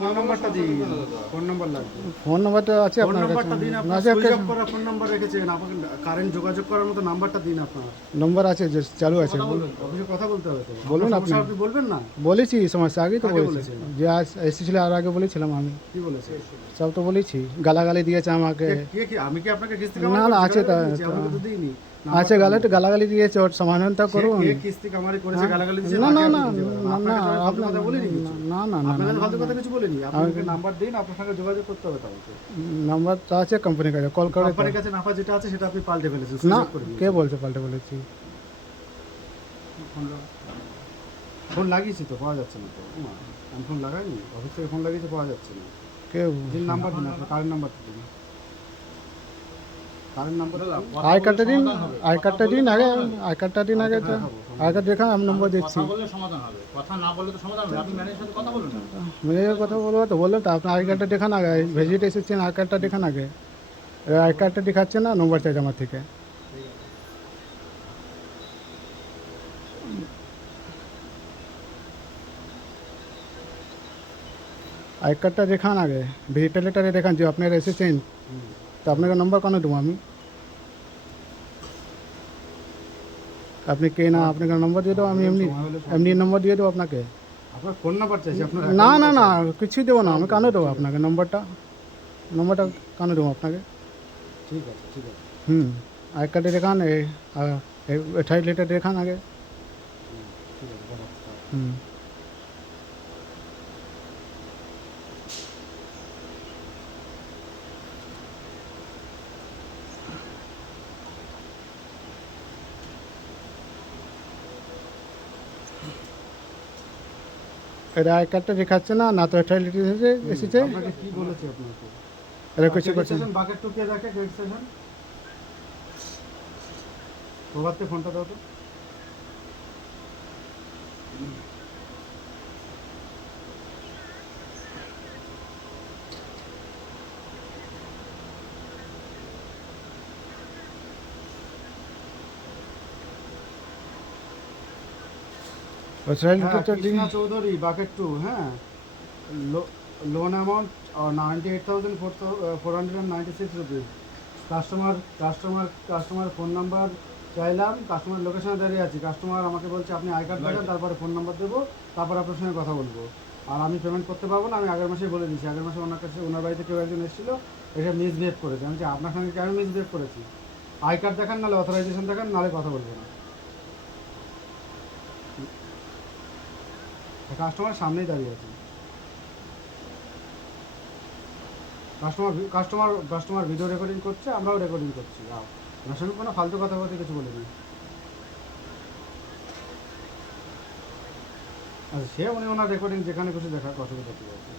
Phone নাম্বারটা দিন, phone number লাগবে। ফোন নাম্বারটা আছে ফোন আপনার কাছে? নাম্বারটা দিন, আপনার আছে সুইচ অফ করা ফোন নাম্বার রেখেছেন, আপনাকে কারেন্ট যোগাযোগ করার মতো নাম্বারটা দিন আপনার। নম্বর আছে যে চালু আছে? অফিসে কথা বলতে হবে তো। বলুন আপনার আপনি। সমস্যা আপনি বলবেন না? বলেছি সমস্যা আগেই তো কাকে বলেছি, বলেছেন? যে আজ এসেছিল আর আগে বলেছিলাম আমি, কি বলেছে? সব তো বলেছি, গালাগালি দিয়েছে আমাকে। কে কি আমি কি আপনাকে কিস্তি না, কামাই না, করেছি? আছে গালাগালি তা- দিয়েছি? আমাকে তো দিইনি। আছে গালাগালি দিয়েছে, ওর সমাধানটা করুন। কে কিস্তি কামাই করেছে, গালাগালি দিয়েছে? না, না, তাকে না, আপনি দিতে পারবেন। না, আপনাকে না, তো আমি ফালতু আপনার কথা বলিনি কিছু। না, না, না, আপনাকে না, ফালতু কথা কিছু বলিনি। আপনি আমাকে- আমাকে নাম্বার দিন, আপনার সঙ্গে যোগাযোগ করতে হবে তাহলে। নাম্বারটা আছে কোম্পানির কাছে, কল করে। কোম্পানির কাছে নাফা যেটা আছে সেটা আপনি পাল্টে ফেলেছেন, না, সুইচ অফ করে কে দিয়েছেন। বলছে পাল্টে বলেছি? ফোন লাগিয়েছি তো, পাওয়া যাচ্ছে না তো। আমি ফোন লাগাইনি, অফিস থেকে ফোন লাগিয়েছি, পাওয়া যাচ্ছে না। কে? দিন নাম্বার দিন, আপনার কারেন্ট নাম্বারটা দিন। কারেন্ট নাম্বার আই কার্ডটা দিন, আই কার্ডটা দিন আগে, আই কার্ডটা দিন আগে তো। আই কার্ড দেখা আমি নম্বর দিচ্ছি। কথা বললে সমাধান হবে, কথা না বললে তো সমাধান হবে। আপনি ম্যানেজারের সাথে কথা বলুন না। ম্যানেজার কথা বলবো তো, বললো তো আপনার আই কার্ডটা দেখান আগে, ভিজিট এসেছেন, আই কার্ডটা দেখান আগে। আই কার্ডটা দেখাচ্ছে না, নম্বর চাইছে আমার থেকে। আই কার্ডটা দেখান আগে, ভিজিটার লেটারে দেখান যে আপনারা এসেছেন, তো আপনাকে নম্বর কেন দেবো আমি? আপনি কে না, আপনাকে নম্বর দিয়ে দেবো আমি, এমনি এমনি নম্বর দিয়ে দেবো আপনাকে। আপনার ফোন নাম্বার চাইছি আপনার। না, না, না, কিছুই দেবো না আমি, কেন দেবো আপনাকে নম্বরটা? নম্বরটা কেন দেবো আপনাকে? ঠিক আছে, ঠিক আছে। আই কার্ডে দেখান, এঠাই লেটার দেখান আগে। ঠিক আছে, দেখাচ্ছি তাহলে। হুম। এটা আই কার্ডটা দেখাচ্ছে না, না তো এঠাই লেটার এসেছে। আপনাকে কি বলেছে আপনাকে? এটা কিছু করছে না। স্টেশন বাকেট টুকিয়ে রাখে, ক্রেডিট স্টেশন। প্রভাতকে ফোনটা দাও তো। এঠাই হ্যাঁ, লেটারটা দিন। Krishna Chowdhury, bucket two. হ্যাঁ, loan amount 98,496 rupees. Customer phone number চাইলাম, কাস্টমার লোকেশনে দাঁড়িয়ে আছি। কাস্টমার আমাকে বলছে আপনি আই কার্ড দেখান, তারপরে ফোন নাম্বার দেবো, তারপর আপনার সঙ্গে কথা বলবো। আর আমি পেমেন্ট করতে পারবো না, আমি আগের মাসেই বলে দিয়েছি। আগের মাসে ওনার কাছে, ওনার বাড়িতে কেউ একজন এসেছিলো, এসে মিসবিহেভ করেছে। আমি বলছি, আপনার সঙ্গে কেন মিসবিহেভ করেছি? আই কার্ড দেখান, নাহলে অথরাইজেশন দেখান, নাহলে কথা বলবো না। কাস্টমার সামনেই দাঁড়িয়ে আছে। কাস্টমার ভিডিও রেকর্ডিং করছে, আমরাও রেকর্ডিং করছি। ওনার সঙ্গে কোনো ফালতু কথা বলতে কিছু বলিনি। আচ্ছা, সে ওনার রেকর্ডিং যেখানে খুশি দেখার অসুবিধা কি আছে?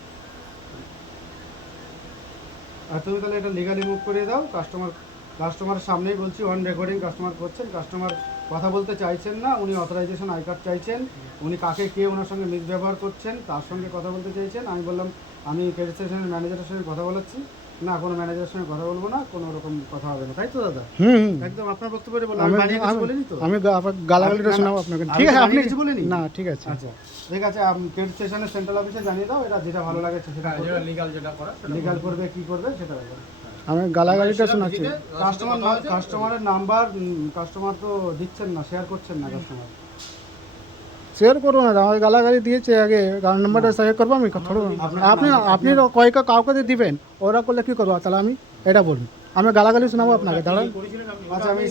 আর তুমি তাহলে এটা লিগালি মুভ করে দাও। কাস্টমারের সামনেই বলছি, অন রেকর্ডিং কাস্টমার করছেন। কাস্টমার কথা বলতে চাইছেন না, উনি অথরাইজেশন আই কার্ড চাইছেন। উনি কে ওনার সঙ্গে মিসব্যবহার করছেন তার সঙ্গে কথা বলতে চাইছেন। আমি বললাম আমি ক্রেডিট স্টেশনের ম্যানেজারের সঙ্গে কথা বলাচ্ছি। না, কোনো ম্যানেজারের সঙ্গে কথা বলবো না, কোনো রকম কথা হবে না, তাই তো দাদা? একদম আপনার বক্তব্যে বললাম। আমি বানিয়ে কিছু বলিনি তো। আমি গালাগালিটা শোনাবো আপনাকে, ঠিক আছে? আপনি কিছু বলিনি? না, ঠিক আছে। আচ্ছা, ঠিক আছে। ক্রেডিট স্টেশনের সেন্ট্রাল অফিসে জানিয়ে দাও, এটা যেটা ভালো লাগে সেটা লিগাল যেটা করা লিগাল করবে, কি করবে সেটা ব্যাপার। আমি গালাগালিটা শোনাচ্ছি। কাস্টমারের নাম্বার কাস্টমার তো দিচ্ছেন না, শেয়ার করছেন না কাস্টমার। শেয়ার করবো না, আমার গালাগালি দিয়েছে আগে, কারণ নাম্বারটা শেয়ার করবো আমি? আপনি কাউকে দিবেন, ওরা করলে কী করবো তাহলে? আমি এটা বলুন, আমি গালাগালি শোনাবো আপনাকে, দাঁড়ান। আচ্ছা, আমি